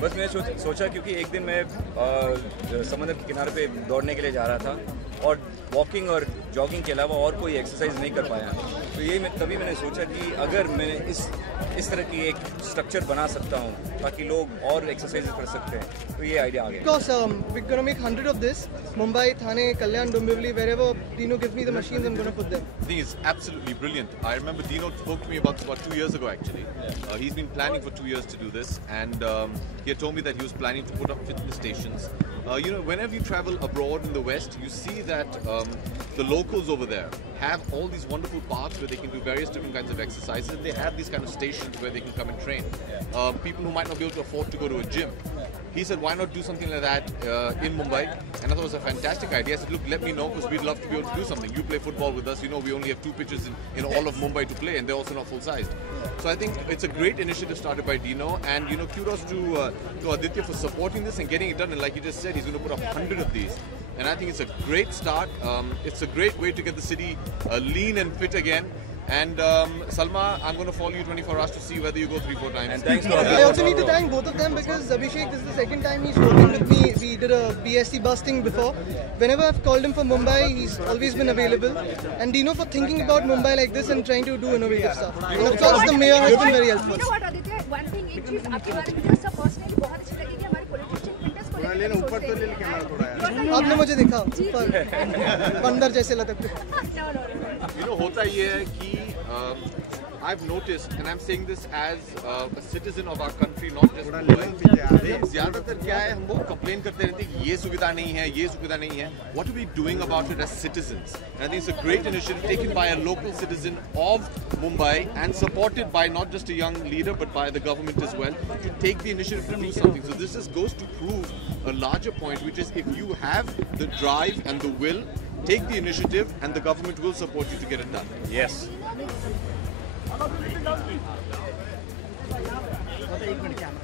बस मैंने सोचा क्योंकि एक दिन मैं समुद्र के किनारे पे दौड़ने के लिए जा रहा था और वॉकिंग और जॉगिंग के अलावा और कोई एक्सरसाइज नहीं कर पाया, तो यही तभी मैंने सोचा कि अगर मैं इस तरह की एक स्ट्रक्चर बना सकता हूँ ताकि लोग और एक्सरसाइज कर सकते हैं, तो ये आइडिया आ गया। Because we're gonna make 100 of this. Mumbai, Thane, Kalyan, Dombivli, wherever Dino gives me the machines, I'm gonna put them. I think it's absolutely brilliant. I remember Dino spoke to me about 2 years ago actually. He's been planning for 2 years to do this, and he had told me that he was planning to put up fitness stations. You know, whenever you travel abroad in the West, you see that the locals over there have all these wonderful parks where they can do various different kinds of exercises. They have these kind of stations where they can come and train. People who might not be able to afford to go to a gym. He said, why not do something like that in Mumbai? And I thought it was a fantastic idea. I said, look, let me know, because we'd love to be able to do something. You play football with us. You know, we only have 2 pitches in all of Mumbai to play, and they're also not full-sized. So I think it's a great initiative started by Dino, and you know, kudos to Aditya for supporting this and getting it done. And like you just said, he's going to put up 100 of these. And I think it's a great start. It's a great way to get the city lean and fit again. And Salma, I'm going to follow you 24 hours to see whether you go 3-4 times. And thanks to I also need to thank both of them because Abhishek, this is the second time he's working with me. We did a BSc bus thing before. Whenever I've called him for Mumbai, he's always been available. And Dino for thinking about Mumbai like this and trying to do innovative stuff. And of course, the mayor has been very helpful. You know what, Aditya? One thing, एक चीज आपके बारे में मुझे personally बहुत अच्छी लगी कि हमारे politician fitness को लेकर सोचते हैं। आपने मुझे देखा ऊपर बंदर जैसे लटकते। You know, होता ये है कि I've noticed, and I'm saying this as a citizen of our country, not just Mumbai. ज़्यादातर क्या है, हम लोग complain करते रहते हैं कि ये सुविधा नहीं है, ये सुविधा नहीं है. What are we doing about it as citizens? And I think it's a great initiative taken by a local citizen of Mumbai and supported by not just a young leader but by the government as well to take the initiative to do something. So this just goes to prove a larger point, which is if you have the drive and the will, take the initiative and the government will support you to get it done. Yes. एक minute camera